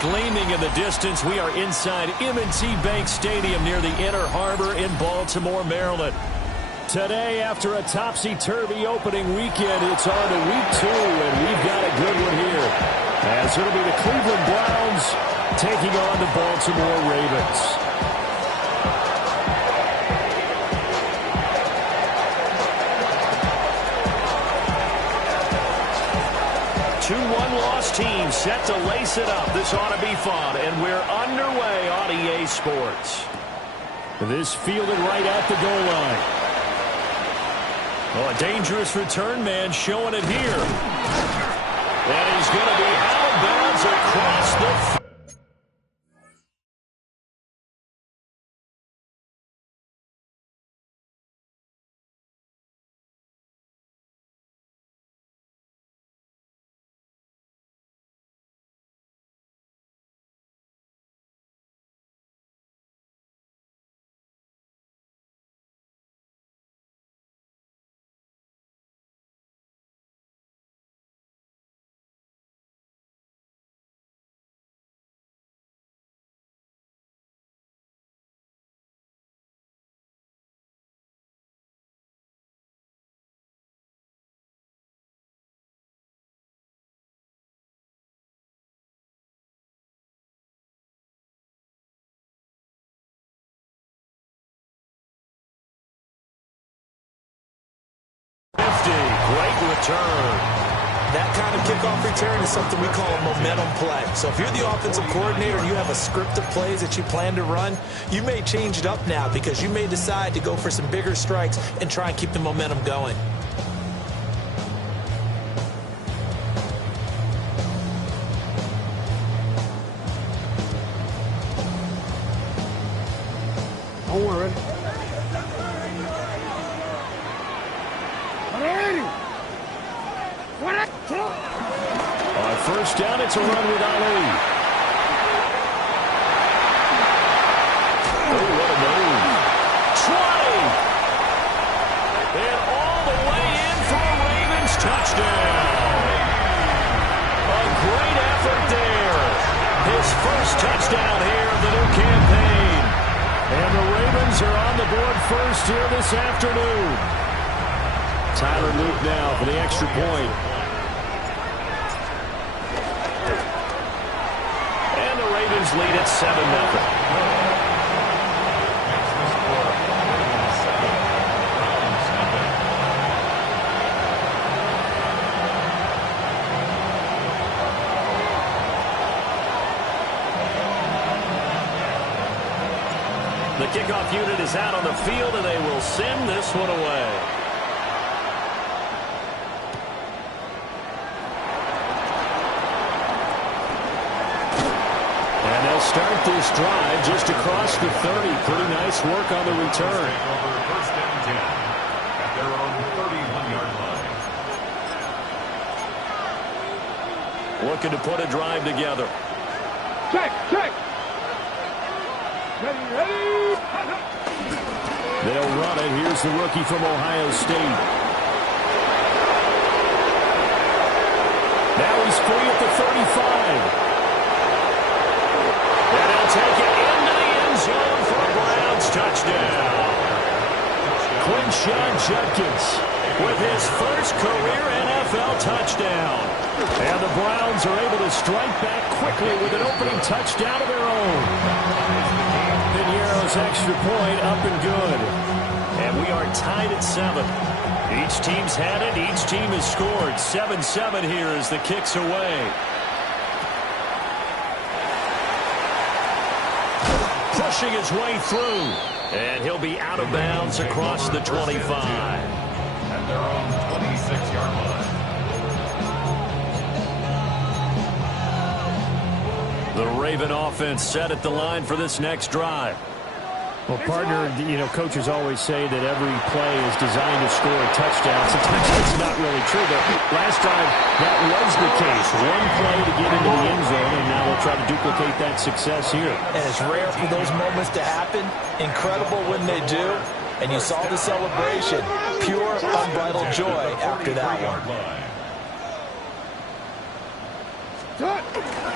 gleaming in the distance. We are inside M&T Bank Stadium near the Inner Harbor in Baltimore, Maryland. Today, after a topsy-turvy opening weekend, it's on to week 2, and we've got a good one here. As it'll be the Cleveland Browns taking on the Baltimore Ravens. 2-1 loss team set to lace it up. This ought to be fun, and we're underway on EA Sports. This fielded right at the goal line. Oh, a dangerous return man showing it here. And he's going to be out of bounds across the great return. That kind of kickoff return is something we call a momentum play. So if you're the offensive coordinator and you have a script of plays that you plan to run, you may change it up now because you may decide to go for some bigger strikes and try and keep the momentum going. Don't worry. On first down, it's a run with Ali. Oh, what a move. 20. And all the way in for a Ravens touchdown. A great effort there. His first touchdown here of the new campaign. And the Ravens are on the board first here this afternoon. Tyler Luke now for the extra point. And the Ravens lead at 7-0. The kickoff unit is out on the field, and they will send this one away. Start this drive just across the 30. Pretty nice work on the return. First down 10 at their own 31-yard line. Looking to put a drive together. Check. Ready. They'll run it. Here's the rookie from Ohio State. Now he's free at the 35. And he'll take it into the end zone for a Browns touchdown. Quinshon Judkins with his first career NFL touchdown. And the Browns are able to strike back quickly with an opening touchdown of their own. Piñeiro's extra point up and good. And we are tied at 7. Each team's had it. Each team has scored. 7-7 here as the kick's away. Pushing his way through. And he'll be out of bounds across the 25. At their own 26-yard line. The Raven offense set at the line for this next drive. Well, partner, coaches always say that every play is designed to score a touchdown. Sometimes that's not really true, but last time that was the case. One play to get into the end zone, and now we'll try to duplicate that success here. And it's rare for those moments to happen. Incredible when they do. And you saw the celebration. Pure, unbridled joy after that one.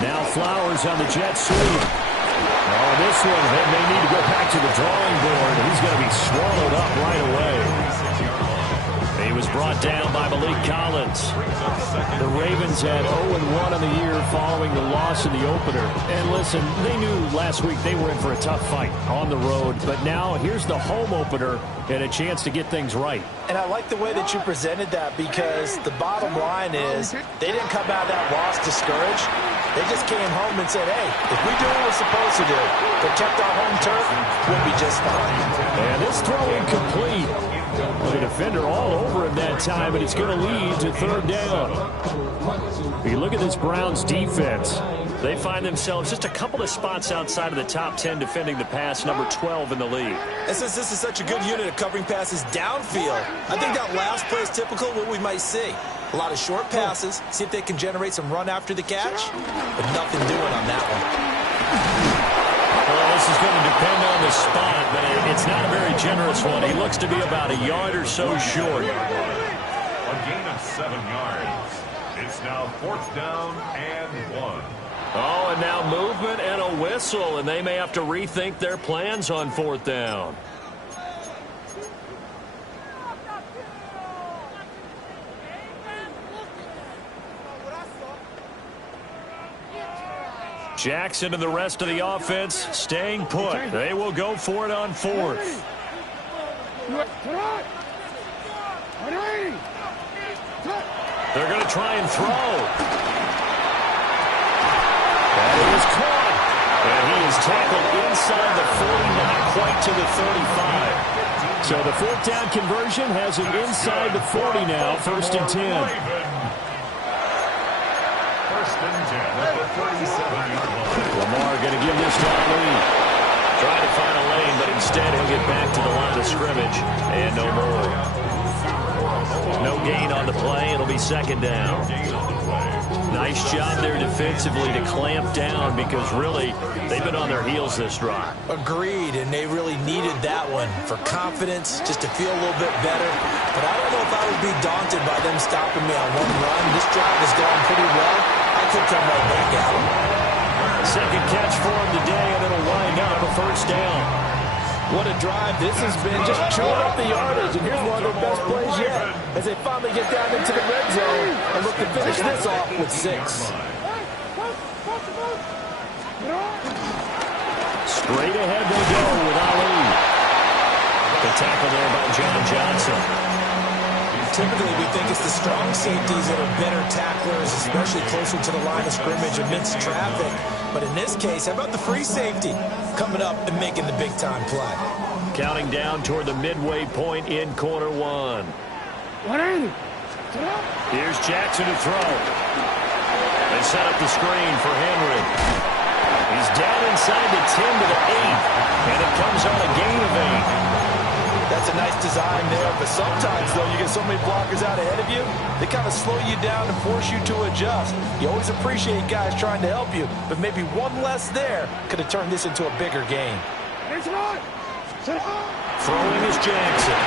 Now Flowers on the jet sweep. Oh, this one, they may need to go back to the drawing board. He's going to be swallowed up right away. He was brought down by Malik Collins. The Ravens had 0-1 on the year following the loss in the opener. And listen, they knew last week they were in for a tough fight on the road. But now here's the home opener and a chance to get things right. And I like the way that you presented that, because the bottom line is they didn't come out of that loss discouraged. They just came home and said, hey, if we do what we're supposed to do, protect our home turf, we'll be just fine. And this throw incomplete. The defender all over him that time, and it's going to lead to third down. If you look at this Browns defense, they find themselves just a couple of spots outside of the top 10 defending the pass, number 12 in the league. And since this is such a good unit of covering passes downfield, I think that last play is typical of what we might see. A lot of short passes, see if they can generate some run after the catch, but nothing doing on that one. Well, this is going to depend on the spot, but it's not a very generous one. He looks to be about a yard or so short. A gain of 7 yards. It's now 4th down and 1. Oh, and now movement and a whistle, and they may have to rethink their plans on 4th down. Jackson and the rest of the offense staying put. They will go for it on 4th. They're going to try and throw. And he is caught. And he is tackled inside the 40, not quite to the 35. So the 4th down conversion has him inside the 40 now, 1st and 10. 1st and 10 at the 37-yard line. Lamar going to give this to Ali. Trying to find a lane, but instead he'll get back to the line of scrimmage. And no more. No gain on the play. It'll be 2nd down. Nice job there defensively to clamp down, because really they've been on their heels this drive. Agreed, and they really needed that one for confidence, just to feel a little bit better. But I don't know if I would be daunted by them stopping me on one run. This drive has gone pretty well. I could come right back at them. 2nd catch for him today, and it'll wind up a 1st down. What a drive this has been, just chewing up the yardage. And here's one of their best plays yet, as they finally get down into the red zone and look to finish this off with 6. Straight ahead they go with Ali. The tackle there by John Johnson. Typically, we think it's the strong safeties that are better tacklers, especially closer to the line of scrimmage amidst traffic. But in this case, how about the free safety coming up and making the big-time play? Counting down toward the midway point in corner 1. Here's Jackson to throw. They set up the screen for Henry. He's down inside the 10 to the 8, and it comes on a gain of 8. That's a nice design there, but sometimes, though, you get so many blockers out ahead of you, they kind of slow you down and force you to adjust. You always appreciate guys trying to help you, but maybe one less there could have turned this into a bigger game. Throwing is Jackson.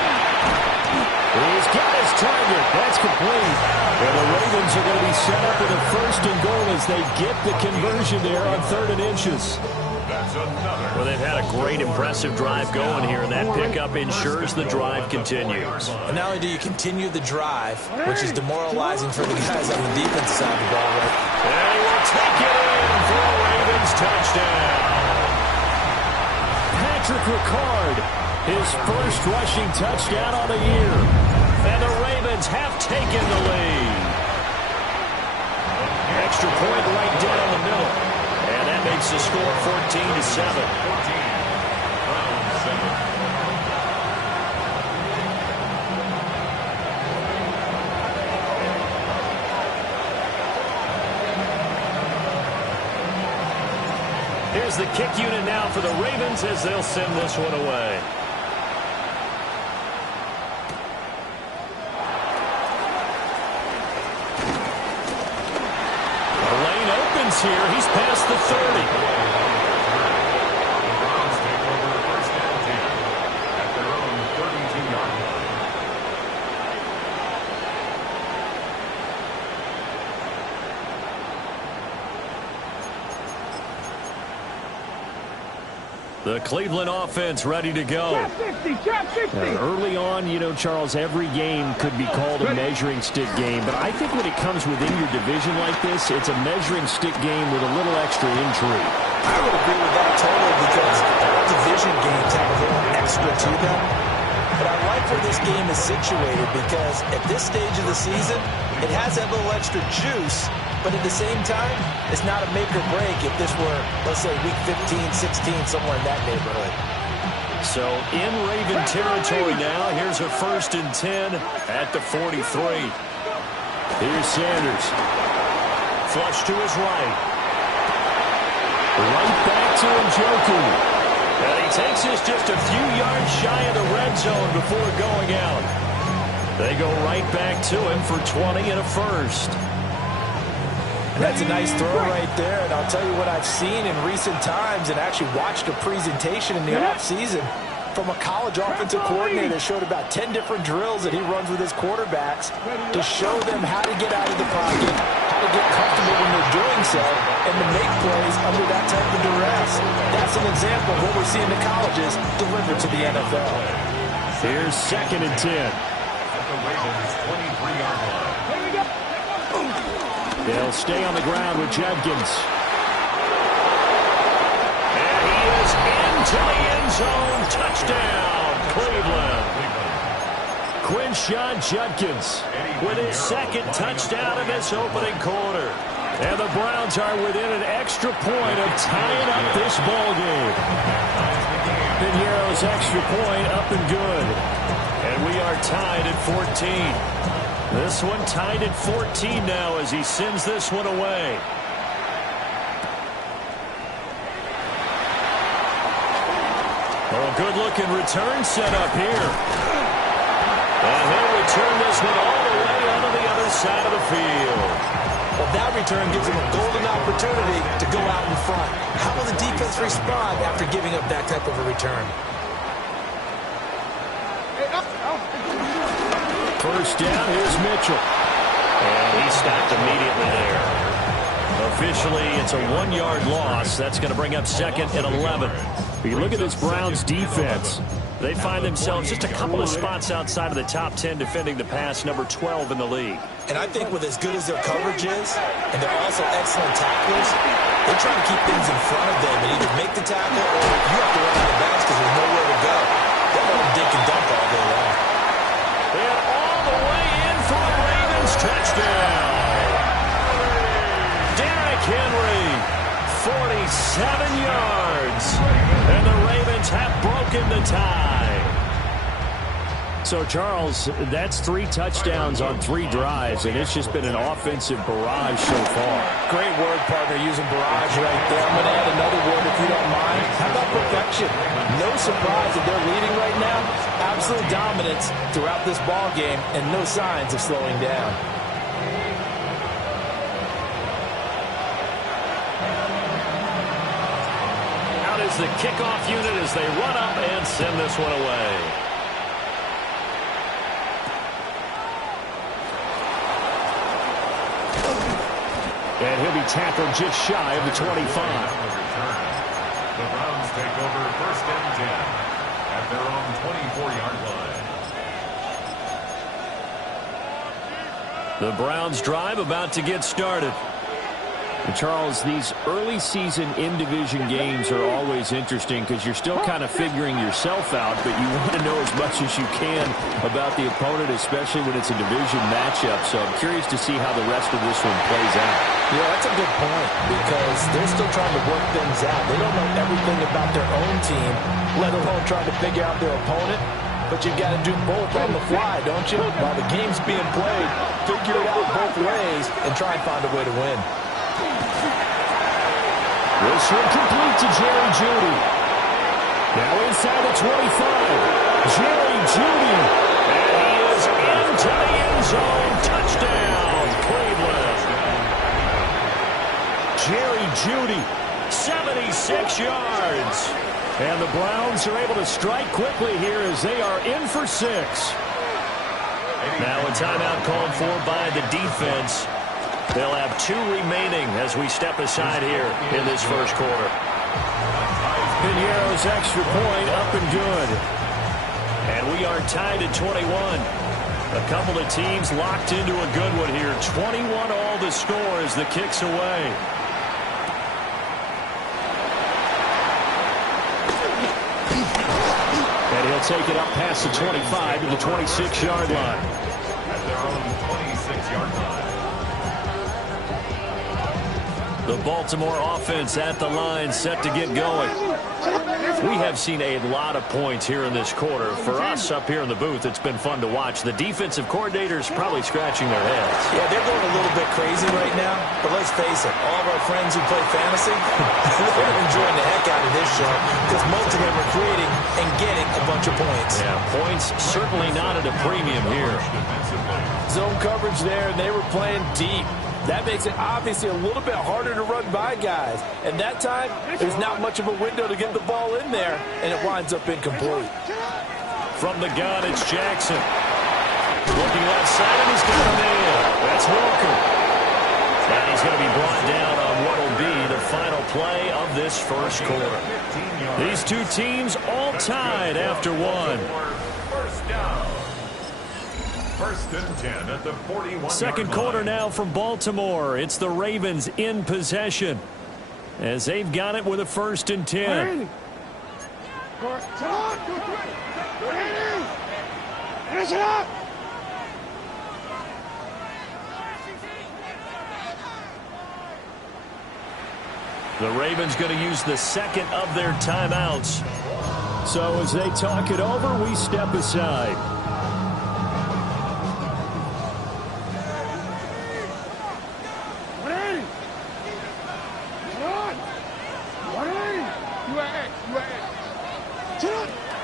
He's got his target. That's complete. And the Ravens are going to be set up with a 1st and goal as they get the conversion there on 3rd and inches. Well, they've had a great, impressive drive going here, and that pickup ensures the drive continues. And not only do you continue the drive, which is demoralizing for the guys on the defense side of the ball, right? And he will take it in for a Ravens touchdown. Patrick Ricard, his first rushing touchdown on the year. And the Ravens have taken the lead. Extra point right down the middle. And that makes the score 14-7. Here's the kick unit now for the Ravens as they'll send this one away. The lane opens here. He's past the 30. The Cleveland offense ready to go. Early on, you know, Charles, every game could be called a measuring stick game. But I think when it comes within your division like this, it's a measuring stick game with a little extra intrigue. I would agree with that totally because all division games have a little extra to them. But I like where this game is situated because at this stage of the season, it has that little extra juice. But at the same time, it's not a make or break if this were, let's say, week 15, 16, somewhere in that neighborhood. So in Raven territory now, here's a 1st and 10 at the 43. Here's Sanders. Flush to his right. Right back to Njoku. And he takes this just a few yards shy of the red zone before going out. They go right back to him for 20 and a 1st. That's a nice throw right there, and I'll tell you what I've seen in recent times and actually watched a presentation in the offseason from a college offensive coordinator that showed about 10 different drills that he runs with his quarterbacks to show them how to get out of the pocket, how to get comfortable when they're doing so, and to make plays under that type of duress. That's an example of what we're seeing the colleges deliver to the NFL. Here's 2nd and 10. At the Ravens' 23-yard line. They'll stay on the ground with Judkins. And he is into the end zone. Touchdown, Cleveland. Quinshon Judkins With his 2nd touchdown in this opening quarter. And the Browns are within an extra point of tying up this ball game. Pinheiro's extra point up and good. And we are tied at 14. This one tied at 14 now as he sends this one away. Oh, good-looking return set up here. And he'll return this one all the way onto the other side of the field. Well, that return gives him a golden opportunity to go out in front. How will the defense respond after giving up that type of a return? 1st down, here's Mitchell. And he stopped immediately there. Officially, it's a 1-yard loss. That's going to bring up 2nd and 11. You look at this Browns defense. They find themselves just a couple of spots outside of the top 10 defending the pass, number 12 in the league. And I think with as good as their coverage is, and they're also excellent tacklers, they're trying to keep things in front of them and either make the tackle or you have to run out of bounds because there's nowhere to go. They'll let them dink and dunk all day long. And all the way in for the Ravens touchdown. Derrick Henry, 47 yards. And the Ravens have broken the tie. So, Charles, that's 3 touchdowns on 3 drives, and it's just been an offensive barrage so far. Great word, partner, using barrage right there. I'm going to add another word if you don't mind. How about perfection? No surprise that they're leading right now. Absolute dominance throughout this ball game and no signs of slowing down. Out is the kickoff unit as they run up and send this one away. And he'll be tackled just shy of the 25. The Browns take over 1st and 10 at their own 24-yard line. The Browns drive about to get started. And Charles, these early season in-division games are always interesting because you're still kind of figuring yourself out, but you want to know as much as you can about the opponent, especially when it's a division matchup. So I'm curious to see how the rest of this one plays out. Yeah, that's a good point because they're still trying to work things out. They don't know everything about their own team, let alone trying to figure out their opponent. But you've got to do both on the fly, don't you? While the game's being played, figure it out both ways and try and find a way to win. This one complete to Jerry Jeudy. Now inside the 25. Jerry Jeudy. And he is into the end zone. Touchdown, Cleveland. Jerry Jeudy. 76 yards. And the Browns are able to strike quickly here as they are in for 6. Now a timeout called for by the defense. They'll have 2 remaining as we step aside here in this first quarter. Piñeiro's extra point up and good. And we are tied at 21. A couple of teams locked into a good one here. 21 all the score as the kick's away. And he'll take it up past the 25 to the 26-yard line. At their own 26-yard line. The Baltimore offense at the line, set to get going. We have seen a lot of points here in this quarter. For us up here in the booth, it's been fun to watch. The defensive coordinators probably scratching their heads. Yeah, they're going a little bit crazy right now. But let's face it, all of our friends who play fantasy, they're enjoying the heck out of this show because most of them are creating and getting a bunch of points. Yeah, points certainly not at a premium here. Zone coverage there, and they were playing deep. That makes it obviously a little bit harder to run by guys. And that time, there's not much of a window to get the ball in there, and it winds up incomplete. From the gun, it's Jackson. Looking left side, and he's got a man. That's Walker. And he's going to be brought down on what will be the final play of this first quarter. These two teams all tied after one. First down. First and 10 at the 41. Second quarter now from Baltimore. It's the Ravens in possession as they've got it with a 1st and 10. The Ravens going to use the second of their timeouts. So as they talk it over, we step aside.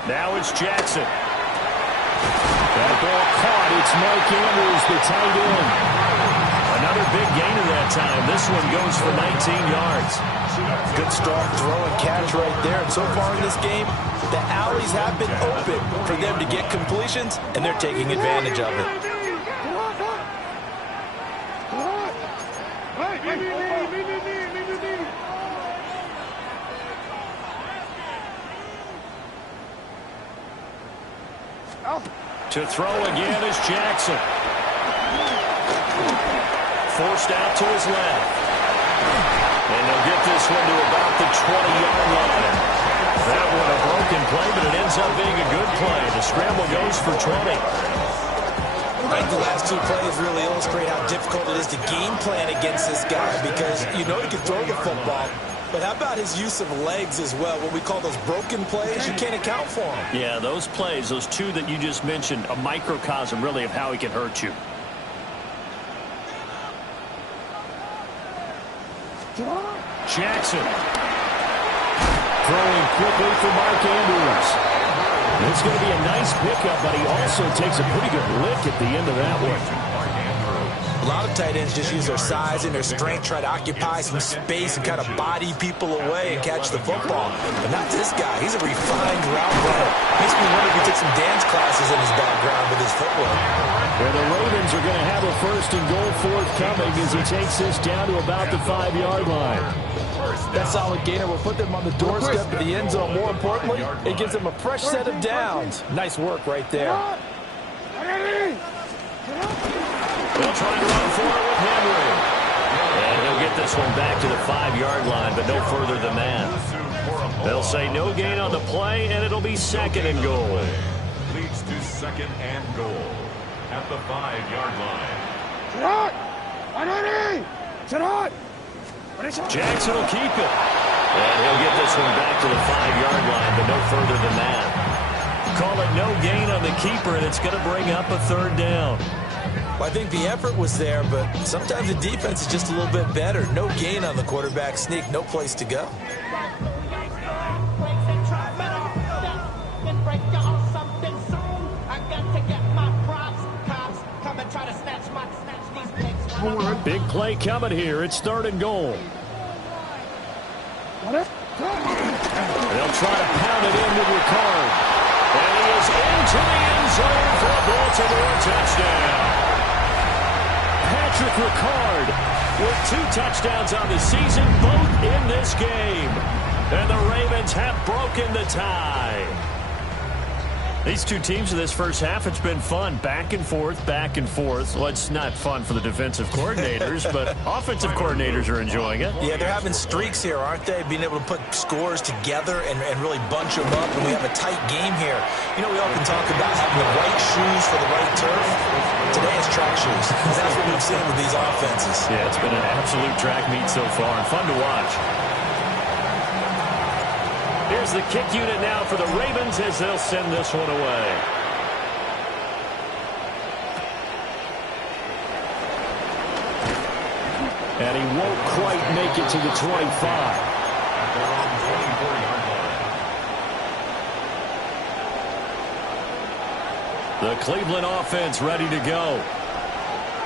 Now it's Jackson. That ball caught. It's Mike Andrews, the tight end. Another big gain of that time. This one goes for 19 yards. Good strong throw and catch right there. And so far in this game, the alleys have been open for them to get completions, and they're taking advantage of it. To throw again is Jackson. Forced out to his left. And they'll get this one to about the 20-yard line. That one a broken play, but it ends up being a good play. The scramble goes for 20. I think the last two plays really illustrate how difficult it is to game plan against this guy because you know he can throw the football. But how about his use of legs as well? What we call those broken plays, you can't account for them. Yeah, those plays, those two that you just mentioned, a microcosm really of how he can hurt you. Jackson. Throwing quickly for Mark Andrews. It's going to be a nice pickup, but he also takes a pretty good lick at the end of that one. A lot of tight ends just use their size and their strength, try to occupy some space and kind of body people away and catch the football. But not this guy. He's a refined route runner. Makes me wonder if he took some dance classes in his background with his footwork. And the Ravens are going to have a 1st and goal forthcoming as he takes this down to about the 5-yard line. That solid gainer will put them on the doorstep of the end zone. More importantly, it gives them a fresh set of downs. Nice work right there. They'll try to run for it with Henry. And he'll get this one back to the 5-yard line, but no further than that. They'll say no gain on the play, and it'll be 2nd and goal. Leads to 2nd and goal at the 5-yard line. Jackson will keep it. And he'll get this one back to the 5-yard line, but no further than that. Call it no gain on the keeper, and it's going to bring up a 3rd down. Well, I think the effort was there, but sometimes the defense is just a little bit better. No gain on the quarterback sneak, no place to go. Big play coming here. It's 3rd and goal. They'll try to pound it in with Ricard. And he is into the end zone for a Baltimore touchdown. Patrick Ricard with 2 touchdowns on the season, both in this game. And the Ravens Ravens have broken the tie. These two teams in this first half, it's been fun. Back and forth, back and forth. Well, it's not fun for the defensive coordinators, but offensive coordinators are enjoying it. Yeah, they're having streaks here, aren't they? Being able to put scores together and really bunch them up, and we have a tight game here. You know, we often talk about having the right shoes for the right turf. Today is track shoes, because that's what we've seen with these offenses. Yeah, it's been an absolute track meet so far, and fun to watch. Here's the kick unit now for the Ravens as they'll send this one away. And he won't quite make it to the 25. The Cleveland offense ready to go.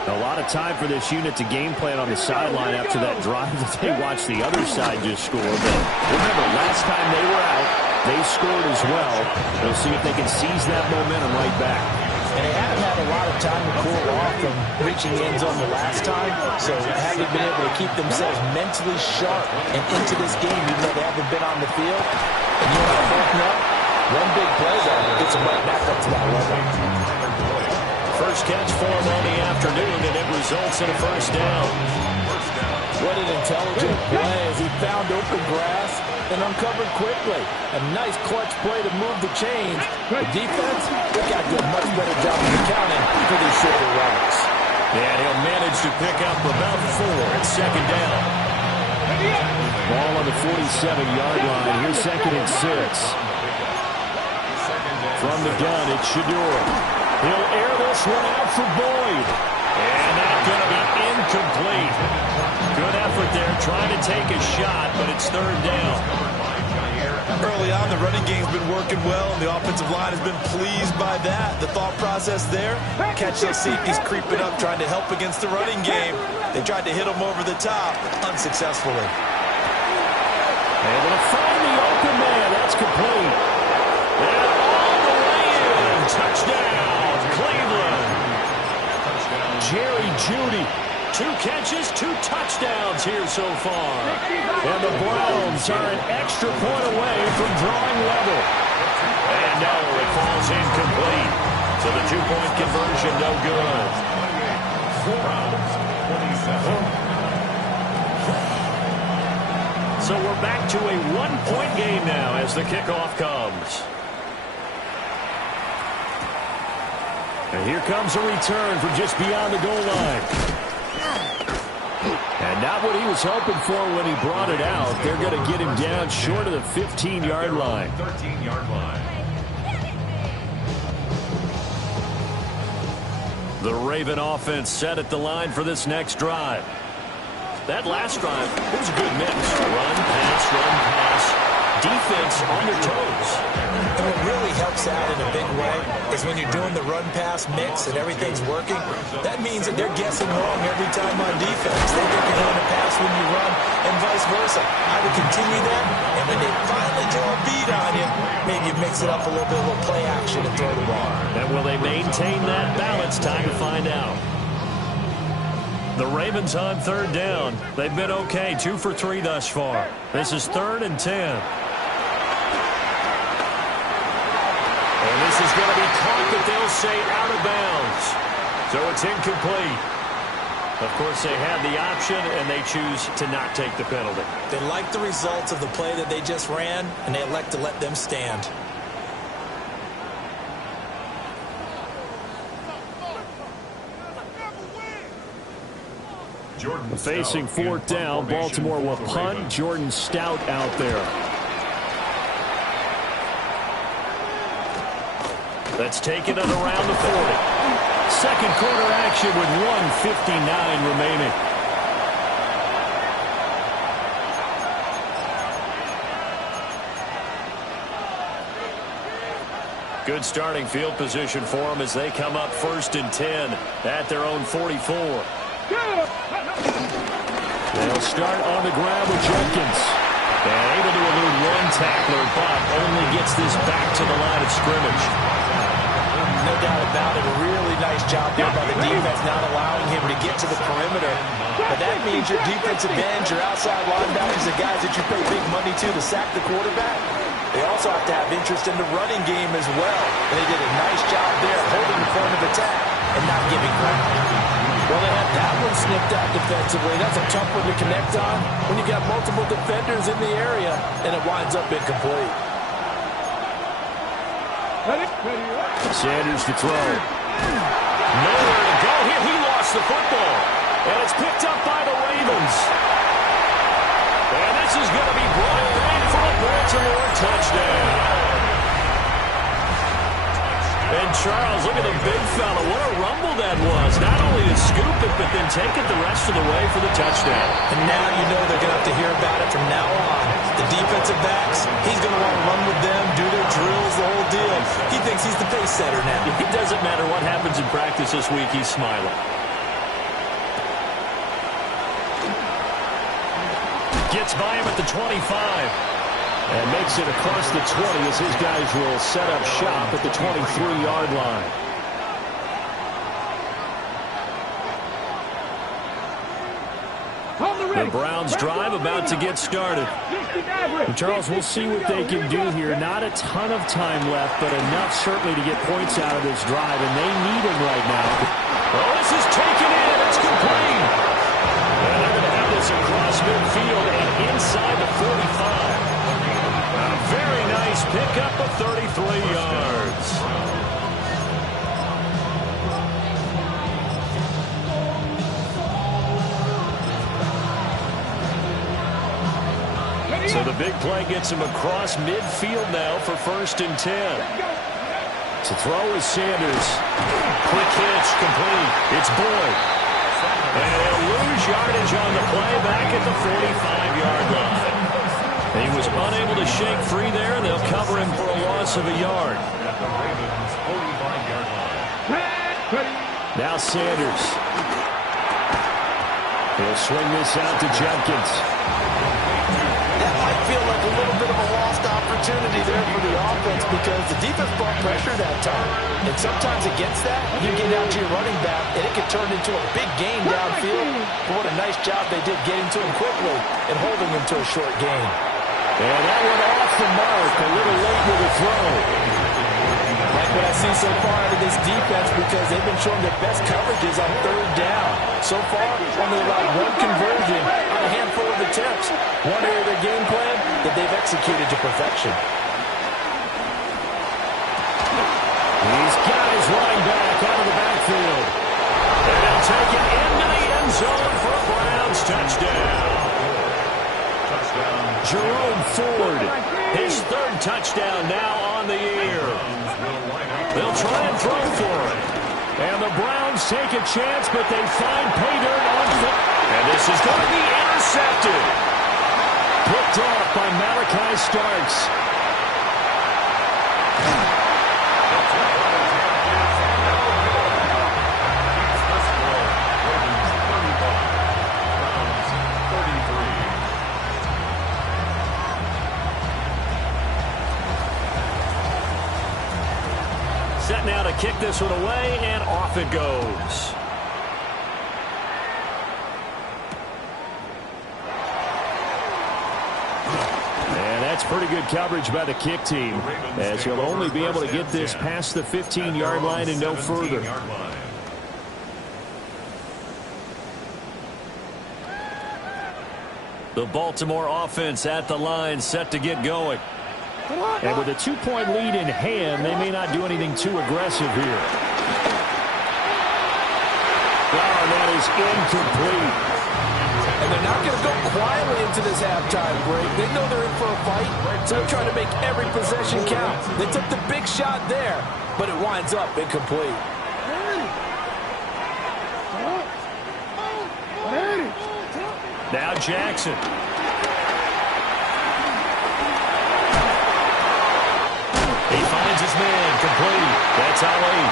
A lot of time for this unit to game plan on the sideline after that drive that they watched the other side just score. But remember, last time they were out, they scored as well. They'll see if they can seize that momentum right back. And they haven't had a lot of time to cool off from reaching the end zone the last time, so haven't been able to keep themselves mentally sharp and into this game, even though they haven't been on the field. And you and I both know, one big play there gets them right back up to that level. First catch for him on the afternoon, and it results in a first down. What an intelligent play as he found open grass and uncovered quickly. A nice clutch play to move the chains. The defense, they got to do a much better job of accounting for these shorter routes. And he'll manage to pick up about 4 at second down. Ball on the 47-yard line. Here's 2nd and 6. From the gun, it's Shedeur. He'll air this one out for Boyd. And that's going to be incomplete. Good effort there trying to take a shot, but it's 3rd down. Early on, the running game's been working well, and the offensive line has been pleased by that. The thought process there, catch those safeties creeping up, trying to help against the running game. They tried to hit them over the top, unsuccessfully. Able to find the open man. That's complete. And all the way in. Touchdown. Cleveland. Jerry Jeudy. 2 catches, 2 touchdowns here so far. And the Browns are an extra point away from drawing level. And no, it falls incomplete. So the 2-point conversion no good. So we're back to a 1-point game now as the kickoff comes. And here comes a return from just beyond the goal line. And not what he was hoping for when he brought it out. They're going to get him down short of the 15-yard line. 13-yard line. The Raven offense set at the line for this next drive. That last drive, it was a good mix. Run, pass, defense on their toes. And what really helps out in a big way is when you're doing the run-pass mix and everything's working, that means that they're guessing wrong every time on defense. They think you're going to pass when you run and vice versa. I would continue that, and when they finally draw a beat on you, maybe you mix it up a little bit with play action and throw the ball. And will they maintain that balance? Time to find out. The Ravens on 3rd down. They've been okay, 2 for 3 thus far. This is 3rd and 10. And this is going to be caught, but they'll say out of bounds. So it's incomplete. Of course, they have the option, and they choose to not take the penalty. They like the results of the play that they just ran, and they elect to let them stand. Facing 4th down, Baltimore will punt. Jordan Stout out there. Let's take it at around the 40. Second quarter action with 1:59 remaining. Good starting field position for them as they come up 1st and 10 at their own 44. They'll start on the ground with Jenkins. And able to elude one tackler, but only gets this back to the line of scrimmage. No doubt about it. A really nice job there by the defense, not allowing him to get to the perimeter. But that means your defensive ends, your outside linebackers, the guys that you pay big money to sack the quarterback, they also have to have interest in the running game as well. And they did a nice job there holding the point of attack and not giving ground. Well, they had that one snipped out defensively. That's a tough one to connect on when you got multiple defenders in the area, and it winds up incomplete. Sanders to throw. Nowhere to go here. He lost the football. And it's picked up by the Ravens. And this is going to be brought back for a Baltimore touchdown. And Charles, look at the big fella. What a rumble that was. Not only to scoop it, but then take it the rest of the way for the touchdown. And now you know they're going to have to hear about it from now on. The defensive backs, he's going to want to run with them, do their drills, the whole deal. He thinks he's the pace setter now. It doesn't matter what happens in practice this week, he's smiling. Gets by him at the 25. And makes it across the 20 as his guys will set up shop at the 23-yard line. The Browns drive about to get started. And Charles, we'll see what they can do here. Not a ton of time left, but enough certainly to get points out of this drive, and they need them right now. Oh, this is taken in. It's complete. And they're going to have this across midfield and inside the 45. A very nice pickup of 33 yards. So the big play gets him across midfield now for 1st and 10. To throw is Sanders. Quick hitch, complete. It's Boyd. And they'll lose yardage on the play back at the 45-yard line. He was unable to shake free there, and they'll cover him for a loss of a yard. Now Sanders. He'll swing this out to Jenkins. That might feel like a little bit of a lost opportunity there for the offense because the defense brought pressure that time. And sometimes against that, you get out to your running back, and it can turn into a big gain downfield. But what a nice job they did getting to him quickly and holding him to a short gain. And that one off the mark, a little late with a throw. Like what I see so far out of this defense because they've been showing their best coverages on 3rd down. So far, only allowed one conversion on a handful of attempts. One area of their game plan that they've executed to perfection. He's got his running back out of the backfield. And they'll take it into the end zone for a Browns touchdown. Jerome Ford, his 3rd touchdown now on the year. They'll try and throw for it. and the Browns take a chance, but they find pay dirt on foot. And this is going to be intercepted. Picked off by Malachi Starks. Set now to kick this one away, and off it goes. And that's pretty good coverage by the kick team, as he'll only be able to get this past the 15-yard line and no further. The Baltimore offense at the line, set to get going. And with a 2-point lead in hand, they may not do anything too aggressive here. Oh, that is incomplete. And they're not going to go quietly into this halftime break. They know they're in for a fight, so they're trying to make every possession count. They took the big shot there, but it winds up incomplete. Now Jackson. He finds his man, complete. That's Ali.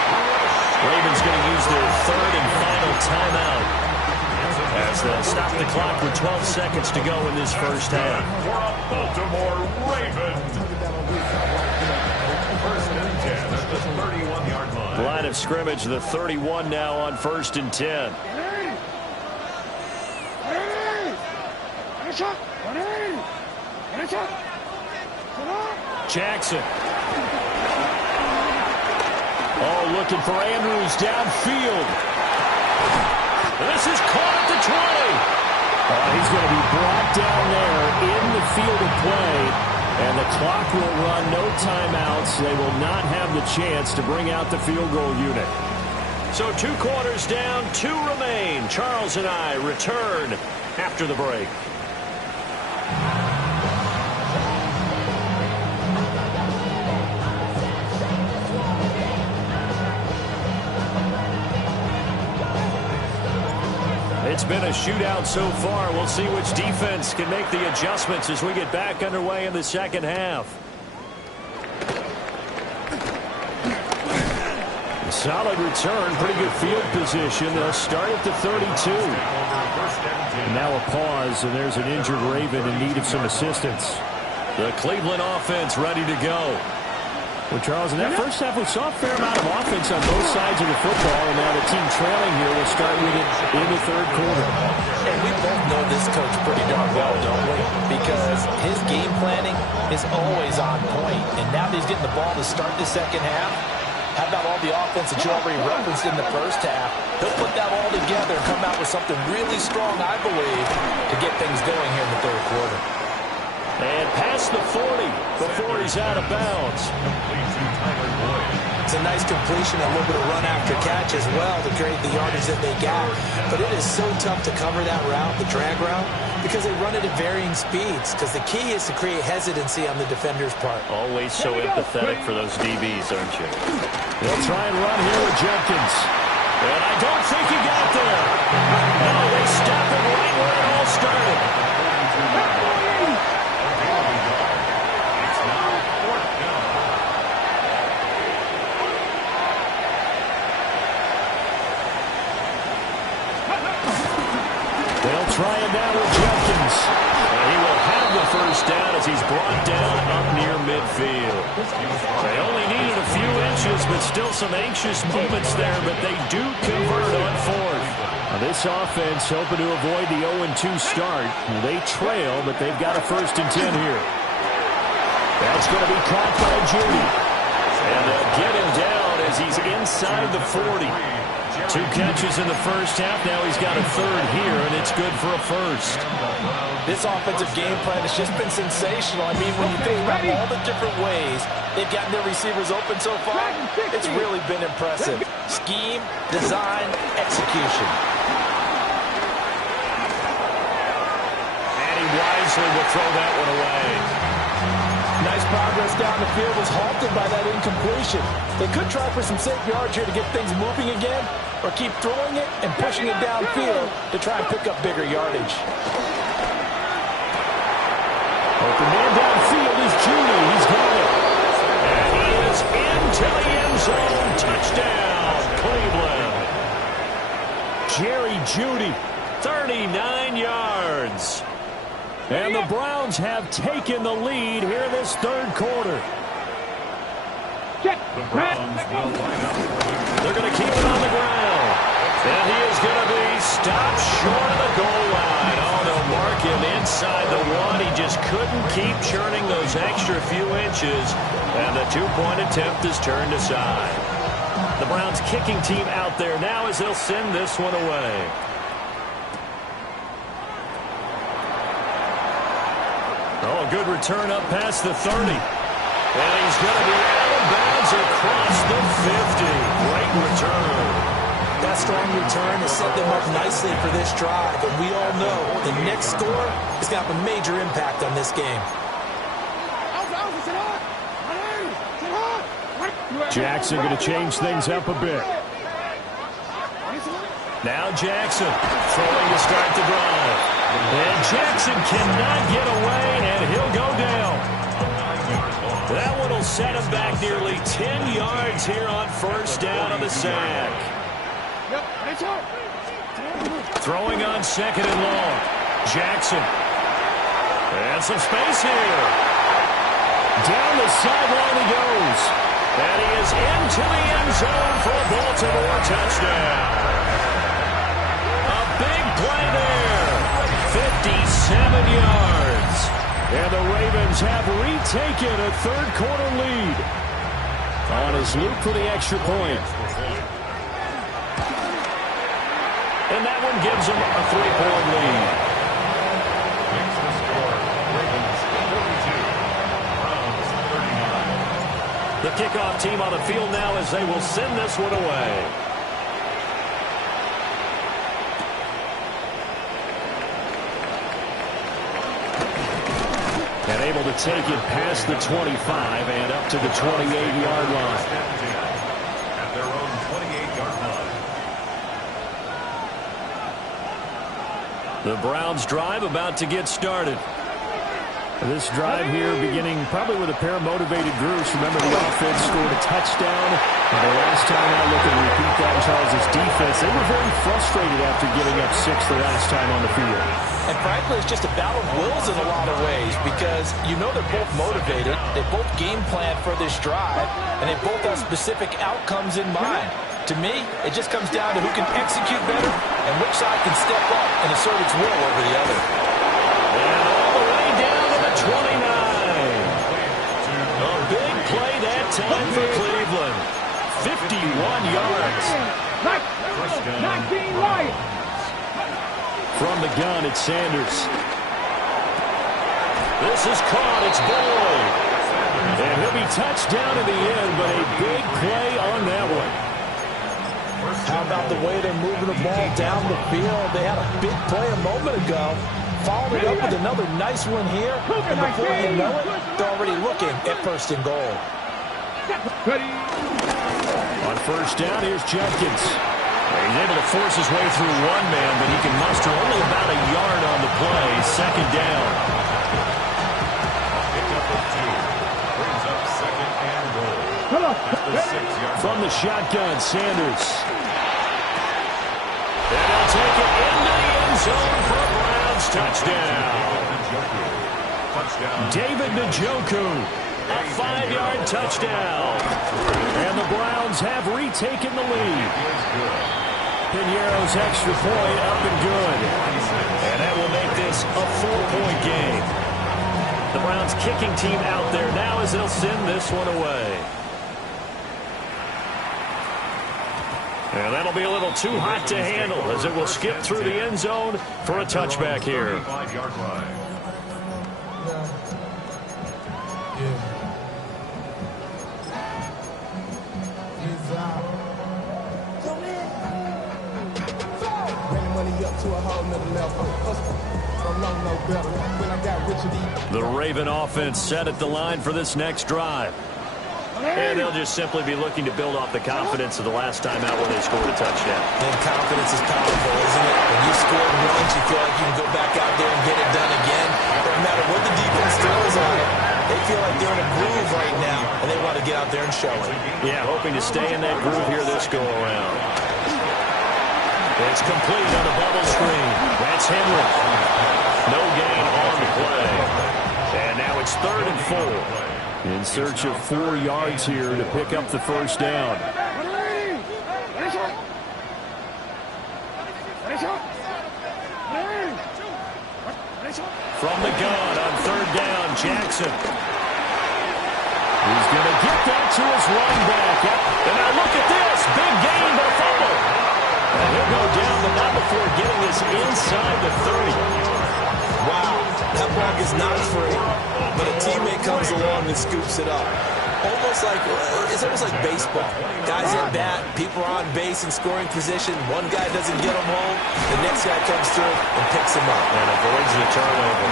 Ravens going to use their third and final timeout, as they'll stop the clock with 12 seconds to go in this first half. Baltimore Ravens. First and 10 at the 31-yard line. Line of scrimmage, the 31 now on 1st and 10. Jackson. Oh, looking for Andrews downfield. This is caught at the 20. He's going to be brought down there in the field of play, and the clock will run, no timeouts. They will not have the chance to bring out the field goal unit. So 2 quarters down, 2 remain. Charles and I return after the break. It's been a shootout so far. We'll see which defense can make the adjustments as we get back underway in the second half. Solid return, pretty good field position. They'll start at the 32. And now a pause, and there's an injured Raven in need of some assistance. The Cleveland offense ready to go. Well, Charles, in that first half, we saw a fair amount of offense on both sides of the football, and now the team trailing here will start with it in the third quarter. And we both know this coach pretty darn well, don't we? Because his game planning is always on point. And now that he's getting the ball to start the second half, how about all the offense that you already referenced in the first half? He'll put that all together and come out with something really strong, I believe, to get things going here in the third quarter. And past the 40 before he's out of bounds. It's a nice completion, a little bit of run after catch as well to create the yardage that they got. But it is so tough to cover that route, the drag route, because they run it at varying speeds. Because the key is to create hesitancy on the defender's part. Always so empathetic for those DBs, aren't you? They'll try and run here with Jenkins. And I don't think he got there. No, they stopped it right where it all started. They'll try it now with Jenkins. And he will have the first down as he's brought down up near midfield. They only needed a few inches, but still some anxious moments there, but they do convert on 4th. Now this offense hoping to avoid the 0-2 start. They trail, but they've got a 1st and 10 here. That's going to be caught by Judy. And they'll get him down as he's inside the 40. 2 catches in the first half. Now he's got a 3rd here, and it's good for a 1st. This offensive game plan has just been sensational. I mean, when you think about all the different ways they've gotten their receivers open so far, it's really been impressive. Scheme, design, execution. And he wisely will throw that one away. Nice progress down the field was halted by that incompletion. They could try for some safe yards here to get things moving again, or keep throwing it and pushing it downfield to try and pick up bigger yardage. Open man downfield is Judy. He's got it. And he is into the end zone. Touchdown, Cleveland. Jerry Judy. 39 yards. And the Browns have taken the lead here in this third quarter. The Browns will line up. They're going to keep it on the ground. And he is going to be stopped short of the goal line. Oh, they'll mark him inside the 1. He just couldn't keep churning those extra few inches. And the 2-point attempt is turned aside. The Browns kicking team out there now as they'll send this one away. Oh, a good return up past the 30. And he's going to be out of bounds across the 50. Great return. That strong return has set them up nicely for this drive. And we all know the next score is going to have a major impact on this game. Jackson going to change things up a bit. Now Jackson throwing to start the drive. And Jackson cannot get away, and he'll go down. That one will set him back nearly 10 yards here on first down on the sack. Throwing on 2nd and long. Jackson. And some space here. Down the sideline he goes. And he is into the end zone for a Baltimore touchdown. A big play there. 57 yards. And the Ravens have retaken a third-quarter lead. On his loop for the extra point. And that one gives him a 3-point lead. Makes the score. Ravens 42, Browns 39. The kickoff team on the field now as they will send this one away. And able to take it past the 25 and up to the 28-yard line. At their own 28-yard line. The Browns drive about to get started. This drive here beginning probably with a pair of motivated groups. Remember, the offense scored a touchdown. And the last time I look and repeat that, Charles' defense, they were very frustrated after giving up 6 the last time on the field. And frankly, it's just a battle of wills in a lot of ways because you know they're both motivated. They both game plan for this drive, and they both have specific outcomes in mind. To me, it just comes down to who can execute better and which side can step up and assert its will over the other. And all the way down to the 29. A big play that time for Cleveland. 51 yards. From the gun, it's Sanders. This is caught. It's Boyd. And he'll be touched down in the end, but a big play on that one. How about the way they're moving the ball down the field? They had a big play a moment ago. Followed it up with another nice one here. And before you know it, they're already looking at first and goal. On first down, here's Jenkins. He's able to force his way through one man, but he can muster only about a yard on the play. Second down. Picked up with 2. Brings up second and goal. At the 6-yard From the shotgun, Sanders. And he'll take it into the end zone for a Browns touchdown. David Njoku, a 5-yard touchdown. And the Browns have retaken the lead. Pinheiro's extra point up and good. And that will make this a 4-point game. The Browns kicking team out there now as they'll send this one away. And that'll be a little too hot to handle as it will skip through the end zone for a touchback here. 35-yard line. The Raven offense set at the line for this next drive. And they'll just simply be looking to build off the confidence of the last time out when they scored a touchdown. And confidence is powerful, isn't it? When you score once, you feel like you can go back out there and get it done again. No matter what the defense throws on it, they feel like they're in a groove right now, and they want to get out there and show it. Yeah, hoping to stay in that groove here this go-around. It's complete on the bubble screen. That's Henry. No gain on the play. And now it's 3rd and 4. In search of 4 yards here to pick up the first down. From the gun on 3rd down, Jackson. He's going to get that to his running back. And now look at this. Big gain, but a fumble. And he'll go down, but not before getting this inside the 30. Wow, that ball is not free, but a teammate comes along and scoops it up. It's almost like baseball. Guys at bat, people are on base in scoring position. One guy doesn't get them home, the next guy comes through and picks him up. And avoids the turnover.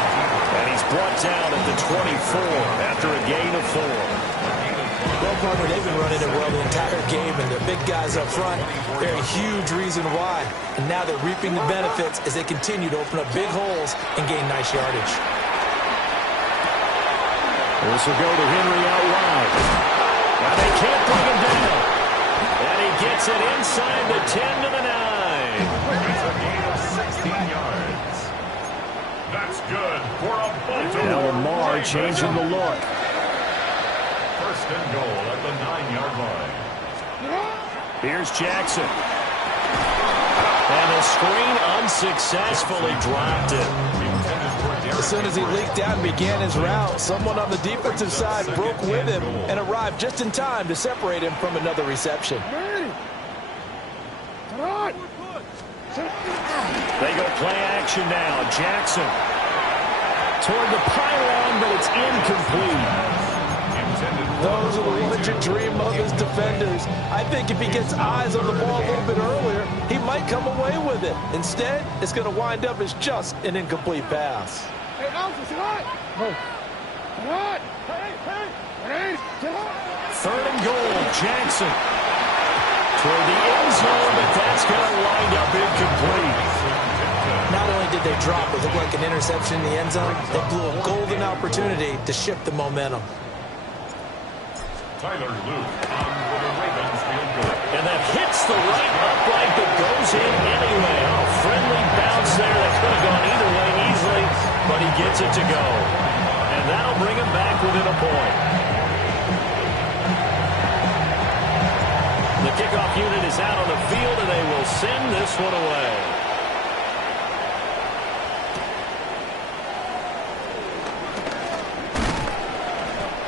And he's brought down at the 24 after a gain of 4. Well, partner, they've been running it well the entire game, and the big guys up front, they're a huge reason why. And now they're reaping the benefits as they continue to open up big holes and gain nice yardage. This will go to Henry out wide. Now they can't bring him down. And he gets it inside the 10 to the 9. It's a gain of 16 yards. That's good for a Baltimore. Now Lamar changing the look. First and goal at the 9-yard line. Here's Jackson. And the screen unsuccessfully dropped it. As soon as he leaked out and began his route, someone on the defensive side broke with him and arrived just in time to separate him from another reception. They go play action now. Jackson toward the pylon, but it's incomplete. Those are the ones you dream of as defenders. I think if he gets eyes on the ball a little bit earlier, he might come away with it. Instead, it's going to wind up as just an incomplete pass. Third and goal. Jackson toward the end zone, but that's going to wind up incomplete. Not only did they drop what looked like an interception in the end zone, they blew a golden opportunity to shift the momentum. Tyler Luke on for the Ravens field goal. And that hits the right upright but goes in anyway. Oh, friendly bounce there. That could have gone either way easily, but he gets it to go. And that'll bring him back within a point. The kickoff unit is out on the field, and they will send this one away.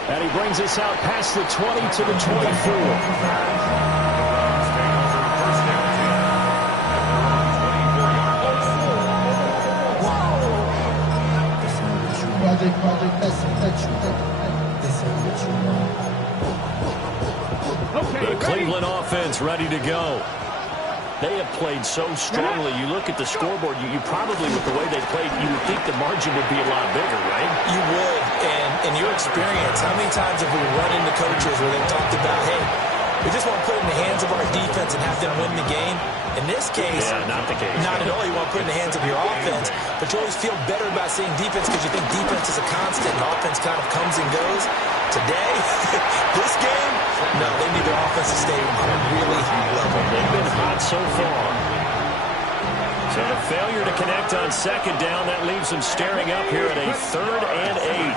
And he brings us out past the 20 to the 24. The Cleveland offense ready to go. They have played so strongly. You look at the scoreboard, you probably, with the way they played, you would think the margin would be a lot bigger, right? You would, and in your experience, how many times have we run into coaches where they've talked about, hey, we just want to put it in the hands of our defense and have them win the game? In this case, not the case. Not at all. You want to put it in the hands of your offense, but you always feel better about seeing defense because you think defense is a constant and offense kind of comes and goes. Today, this game, no, they need their offense to stay on a really high level. They've been hot so far. So the failure to connect on second down, that leaves them staring up here at a 3rd and 8.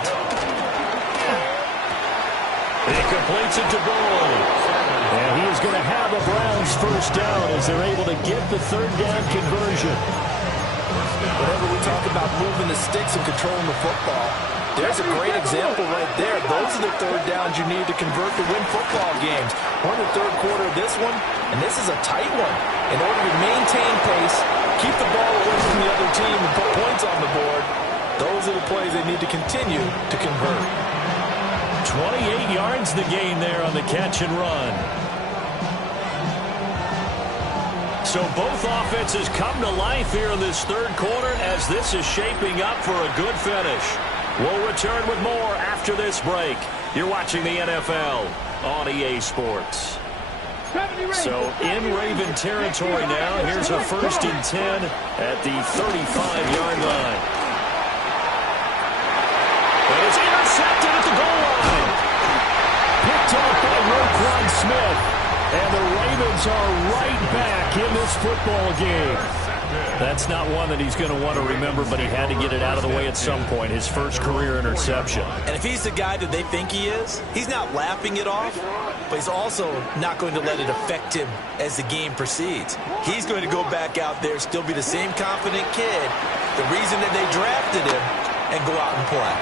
He completes it to Boyd. And he is going to have a Browns first down as they're able to get the 3rd down conversion. Whenever we talk about moving the sticks and controlling the football, there's a great example right there. Those are the 3rd downs you need to convert to win football games. We're in the 3rd quarter of this one, and this is a tight one. In order to maintain pace, keep the ball away from the other team, and put points on the board, those are the plays they need to continue to convert. 28 yards the gain there on the catch and run. So both offenses come to life here in this 3rd quarter as this is shaping up for a good finish. We'll return with more after this break. You're watching the NFL on EA Sports. So in Raven territory now, here's a 1st and 10 at the 35-yard line. And it's intercepted at the goal line. Picked off by Roquan Smith. And the Ravens are right back in this football game. That's not one that he's going to want to remember, but he had to get it out of the way at some point, his first career interception. And if he's the guy that they think he is, he's not laughing it off, but he's also not going to let it affect him as the game proceeds. He's going to go back out there, still be the same confident kid, the reason that they drafted him, and go out and play.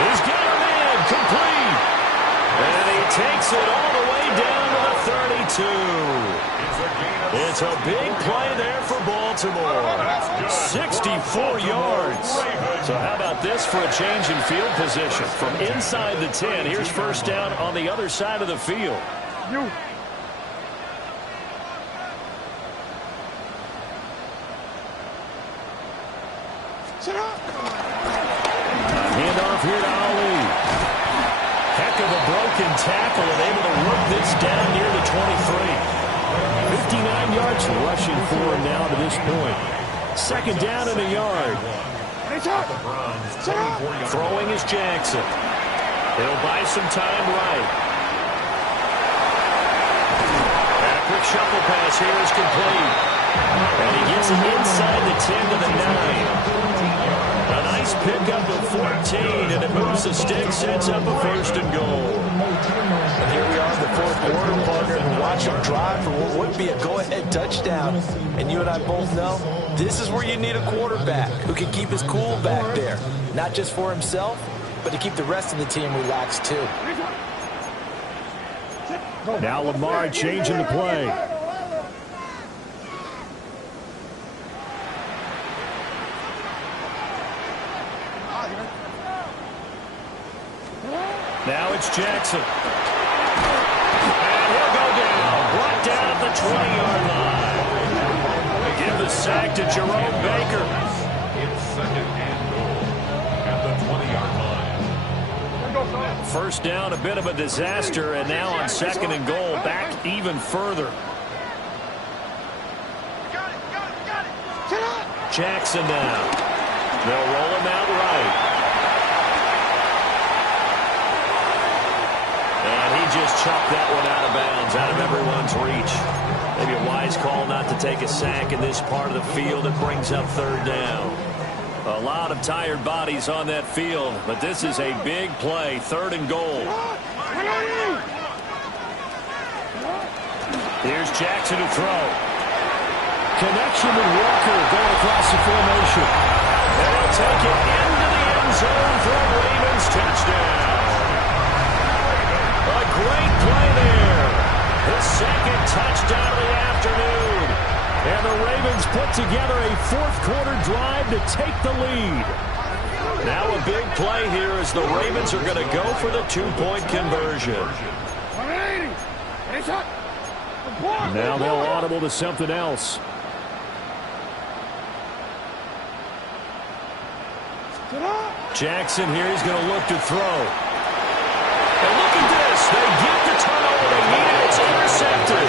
He's got him in, complete. And he takes it all the way down to the 32. It's a big play there for Baltimore. 64 yards. So how about this for a change in field position? From inside the 10, here's first down on the other side of the field. Handoff here to Ali. Heck of a broken tackle and able to work this down near the 23. 59 yards rushing for him now to this point. 2nd down and a yard. Throwing is Jackson. He'll buy some time right. That quick shuffle pass here is complete. And he gets it inside the 10 to the 9. A nice Nice pickup of 14, and it moves the stick, sets up a 1st and goal. And here we are in the 4th quarter, partner, and watch him drive for what would be a go-ahead touchdown. And you and I both know this is where you need a quarterback who can keep his cool back there, not just for himself, but to keep the rest of the team relaxed too. Now Lamar changing the play. Now it's Jackson. And he'll go down. Brought down at the 20-yard line. Give the sack to Jerome Baker. It's 2nd and goal at the 20-yard line. First down, a bit of a disaster, and now on 2nd and goal, back even further. Jackson now. They'll roll him out right. And he just chucked that one out of bounds, out of everyone's reach. Maybe a wise call not to take a sack in this part of the field. It brings up 3rd down. A lot of tired bodies on that field, but this is a big play, 3rd and goal. Here's Jackson to throw. Connection with Walker going across the formation. And he'll take it into the end zone for a Ravens touchdown. A great play there. His 2nd touchdown of the afternoon. And the Ravens put together a 4th quarter drive to take the lead. Now a big play here as the Ravens are going to go for the 2-point conversion. Now they'll audible to something else. Jackson here, he's going to look to throw. And look at this. They get the turnover they needed. It's intercepted.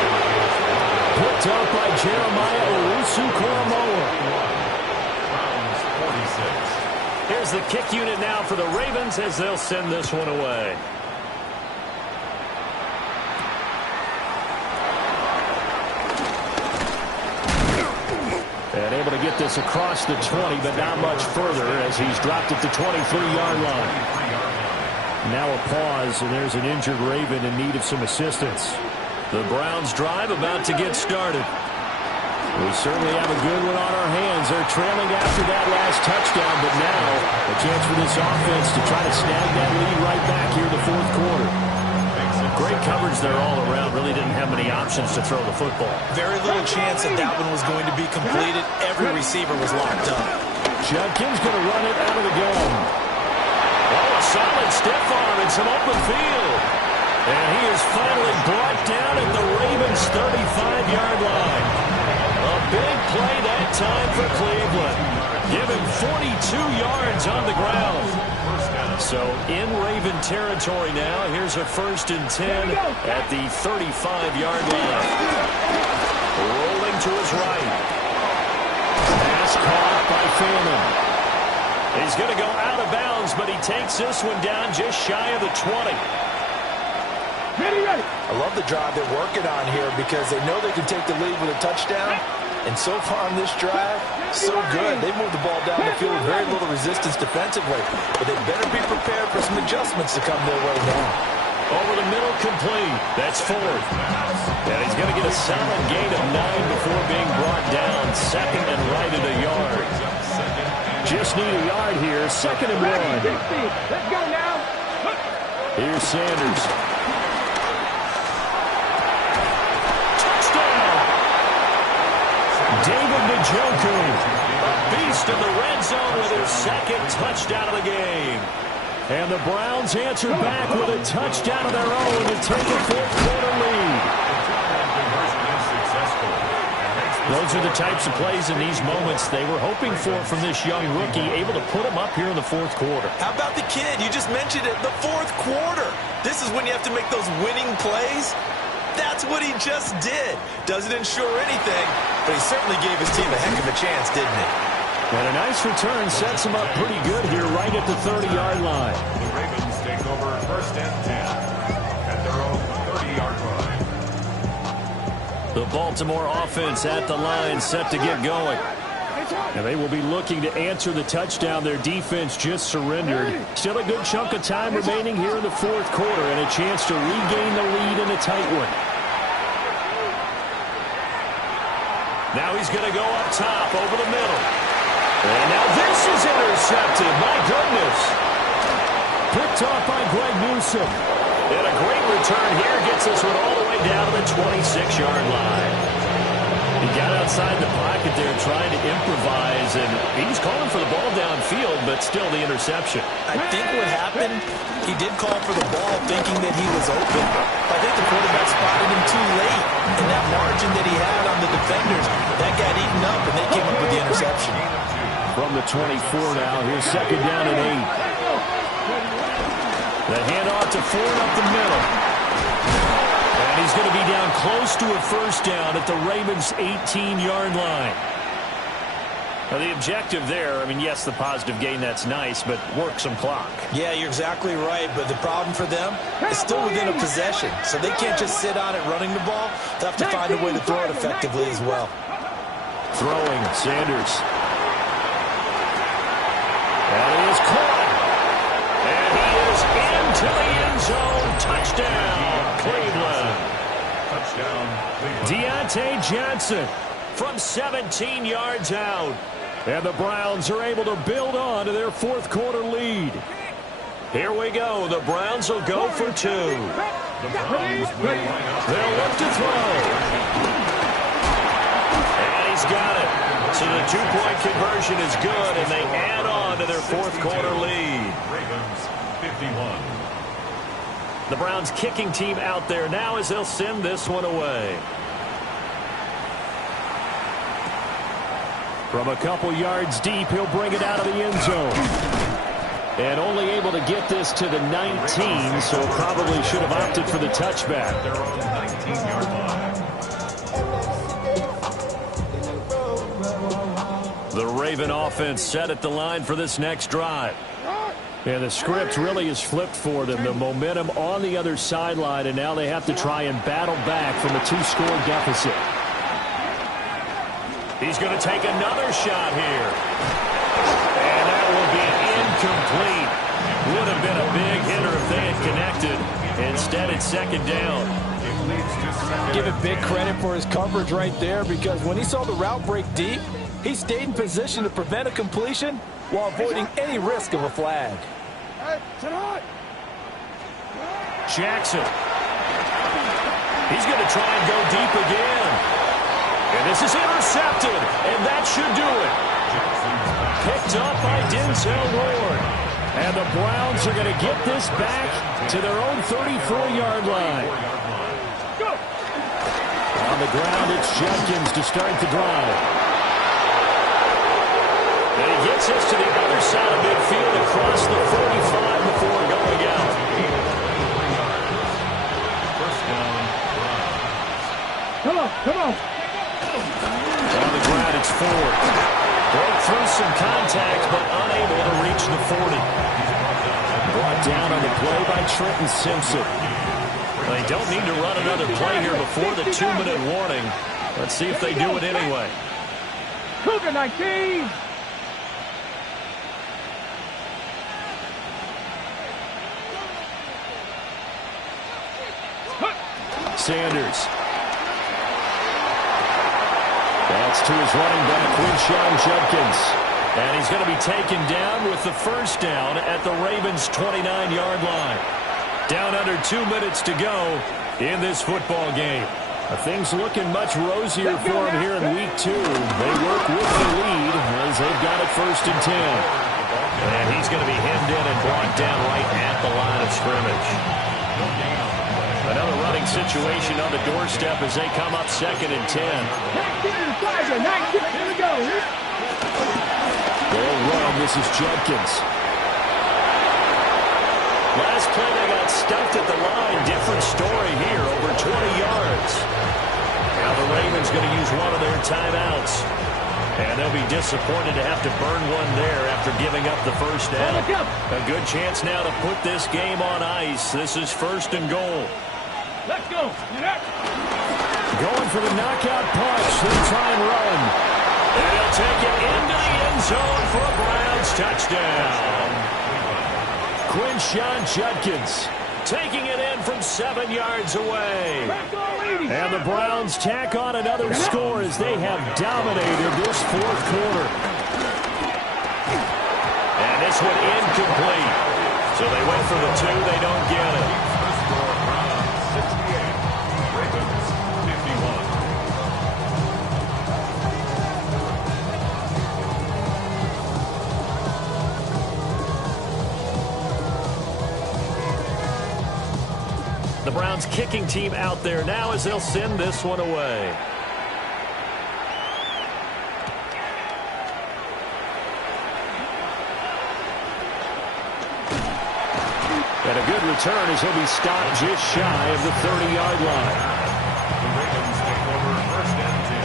Picked up by Jeremiah Owusu-Koramoah. Here's the kick unit now for the Ravens as they'll send this one away. And able to get this across the 20, but not much further as he's dropped at the 23-yard line. Now a pause, and there's an injured Raven in need of some assistance. The Browns drive about to get started. We certainly have a good one on our hands. They're trailing after that last touchdown, but now a chance for this offense to try to snag that lead right back here in the 4th quarter. Great coverage there all around. Really didn't have many options to throw the football. Very little chance that that one was going to be completed. Every receiver was locked up. Judkins going to run it out of the gun. Oh, a solid stiff arm and some open field. And he is finally brought down at the Ravens' 35-yard line. A big play that time for Cleveland. Give him 42 yards on the ground. So in Raven territory now. Here's a 1st and 10 at the 35-yard line. Rolling to his right. Pass caught by Foreman. He's going to go out of bounds, but he takes this one down just shy of the 20. I love the drive they're working on here because they know they can take the lead with a touchdown. And so far on this drive, so good. They moved the ball down the field with very little resistance defensively. But they better be prepared for some adjustments to come their way now. Over the middle, complete. That's 4th. And he's going to get a solid gain of 9 before being brought down. 2nd and right at a yard. Just need a yard here. 2nd and 1. Let's go now. Here's Sanders. David Njoku, a beast in the red zone with his 2nd touchdown of the game. And the Browns answer back with a touchdown of their own to take a 4th quarter lead. Those are the types of plays in these moments they were hoping for from this young rookie, able to put him up here in the 4th quarter. How about the kid? You just mentioned it, the 4th quarter. This is when you have to make those winning plays. That's what he just did. Doesn't ensure anything, but he certainly gave his team a heck of a chance, didn't he? And a nice return sets him up pretty good here right at the 30-yard line. The Ravens take over 1st and 10 at their own 30-yard line. The Baltimore offense at the line, set to get going. And they will be looking to answer the touchdown. Their defense just surrendered. Still a good chunk of time remaining here in the fourth quarter and a chance to regain the lead in a tight one. Now he's going to go up top over the middle. And now this is intercepted. My goodness. Picked off by Greg Newsome. And a great return here gets this one all the way down to the 26-yard line. He got outside the pocket there trying to improvise, and he was calling for the ball downfield, but still the interception. I think what happened, he did call for the ball thinking that he was open. I think the quarterback spotted him too late, and that margin that he had on the defenders, that got eaten up, and they came up with the interception. From the 24 now, here's second down and 8. The handoff to Ford up the middle. And he's going to be down close to a first down at the Ravens' 18-yard line. Now, the objective there, I mean, yes, the positive gain, that's nice, but work some clock. Yeah, you're exactly right, but the problem for them is still within a possession, so they can't just sit on it running the ball. They'll have to find a way to throw it effectively as well. Throwing, Sanders. And he is caught. And he is into the end zone. Touchdown, Cleveland. Touchdown, Cleveland. Deontay Johnson from 17 yards out. And the Browns are able to build on to their fourth quarter lead. Here we go. The Browns will go for two. The Browns will line up. They'll look to throw. And he's got it. So the two-point conversion is good, and they add on to their fourth quarter lead. Ravens 51. The Browns kicking team out there now as they'll send this one away. From a couple yards deep, he'll bring it out of the end zone. And only able to get this to the 19, so probably should have opted for the touchback. Their own 19-yard line. The Raven offense set at the line for this next drive. And the script really is flipped for them. The momentum on the other sideline, and now they have to try and battle back from a two-score deficit. He's going to take another shot here. And that will be incomplete. Would have been a big hitter if they had connected. Instead, it's second down. Give it big credit for his coverage right there, because when he saw the route break deep, he stayed in position to prevent a completion while avoiding any risk of a flag. Jackson. He's going to try and go deep again. And this is intercepted, and that should do it. Picked up by Denzel Ward. And the Browns are going to get this back to their own 34-yard line. On the ground, it's Jenkins to start the drive. And he gets us to the other side of midfield across the 45 before going out. First down, Browns. Come on. On the ground, it's Ford. Broke through some contact, but unable to reach the 40. Brought down on the play by Trenton Simpson. They don't need to run another play here before the 2-minute warning. Let's see if they do it anyway. Cougar 19. Sanders. That's to his running back, Quinshon Judkins. And he's going to be taken down with the first down at the Ravens' 29-yard line. Down under 2 minutes to go in this football game. Things looking much rosier for him here in week 2. They work with the lead as they've got it first and 10. And he's going to be hemmed in and brought down right at the line of scrimmage. Another running situation on the doorstep as they come up second and 10. 19, here we go. They'll run. This is Judkins. Last play they got stuffed at the line. Different story here, over 20 yards. Now the Ravens going to use one of their timeouts. And they'll be disappointed to have to burn one there after giving up the first down. A good chance now to put this game on ice. This is first and goal. Let's go. Going for the knockout punch. They'll try and run. And he'll take it into the end zone for a Browns touchdown. Quinshon Judkins taking it in from 7 yards away. And the Browns tack on another score as they have dominated this fourth quarter. And this one incomplete. So they went for the 2. They don't get it. The Browns kicking team out there now as they'll send this one away. And a good return as he'll be stopped just shy of the 30-yard line. The Ravens take over first and 10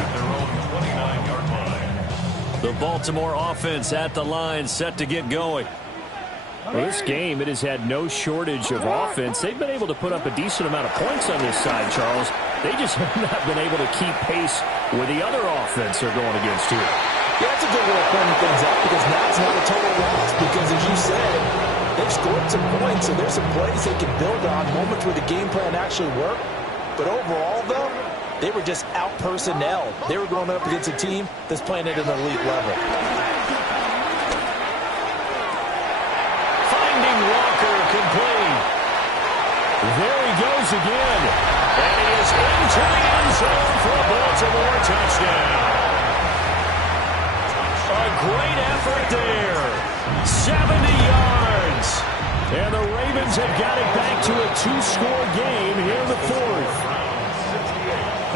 at their own 29-yard line. The Baltimore offense at the line, set to get going. Well, this game, it has had no shortage of offense. They've been able to put up a decent amount of points on this side, Charles. They just have not been able to keep pace with the other offense they're going against here. Yeah, that's a good way of pointing things out because now it's not a total loss because, as you said, they've scored some points, so there's some plays they can build on, moments where the game plan actually worked. But overall, though, they were just out-personnel. They were going up against a team that's playing at an elite level. Complete. There he goes again. And he is into the end zone for a Baltimore touchdown. A great effort there. 70 yards. And the Ravens have got it back to a 2-score game here in the fourth.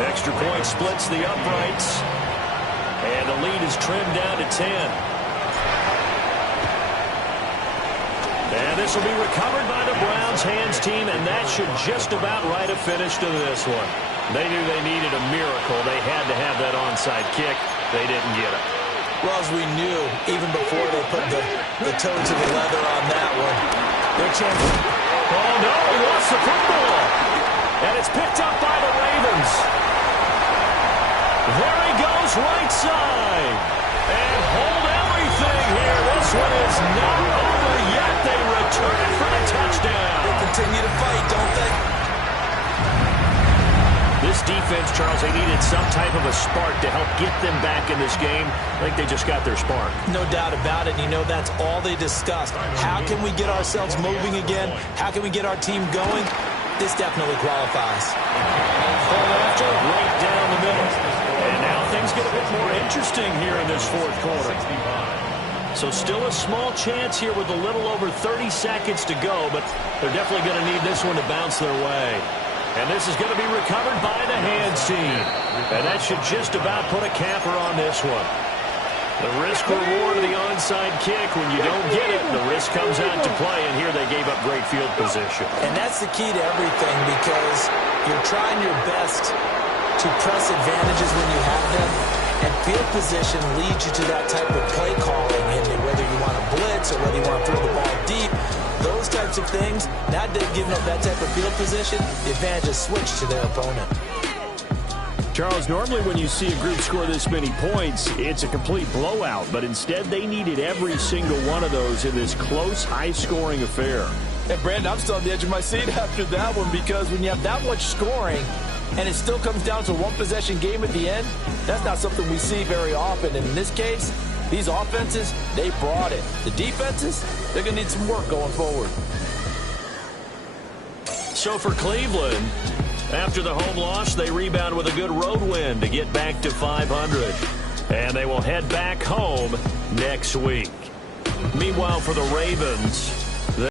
Extra point splits the uprights. And the lead is trimmed down to 10. And this will be recovered by the Browns hands team, and that should just about write a finish to this one. They knew they needed a miracle. They had to have that onside kick. They didn't get it. Well, as we knew, even before they put the toe to the leather on that one, their chance. Oh, no, he lost the football. And it's picked up by the Ravens. There he goes, right side. And hold everything here. This one is not over yet. They return it for the touchdown. They continue to fight, don't they? This defense, Charles, they needed some type of a spark to help get them back in this game. I think they just got their spark. No doubt about it. You know, that's all they discussed. How can we get ourselves moving again? How can we get our team going? This definitely qualifies. Fall after, right down the middle. And now things get a bit more interesting here in this fourth quarter. So still a small chance here with a little over 30 seconds to go, but they're definitely going to need this one to bounce their way. And this is going to be recovered by the hands team. And that should just about put a capper on this one. The risk reward of the onside kick, when you don't get it, the risk comes out to play, and here they gave up great field position. And that's the key to everything because you're trying your best to press advantages when you have them, and field position leads you to that type of play calling, and whether you want to blitz or whether you want to throw the ball deep, those types of things, not giving up that type of field position, the advantage is switched to their opponent. Charles, normally when you see a group score this many points, it's a complete blowout, but instead they needed every single one of those in this close, high-scoring affair. And Brandon, I'm still on the edge of my seat after that one because when you have that much scoring and it still comes down to a one-possession game at the end, that's not something we see very often. And in this case, these offenses, they brought it. The defenses, they're going to need some work going forward. So for Cleveland, after the home loss, they rebound with a good road win to get back to 500. And they will head back home next week. Meanwhile, for the Ravens,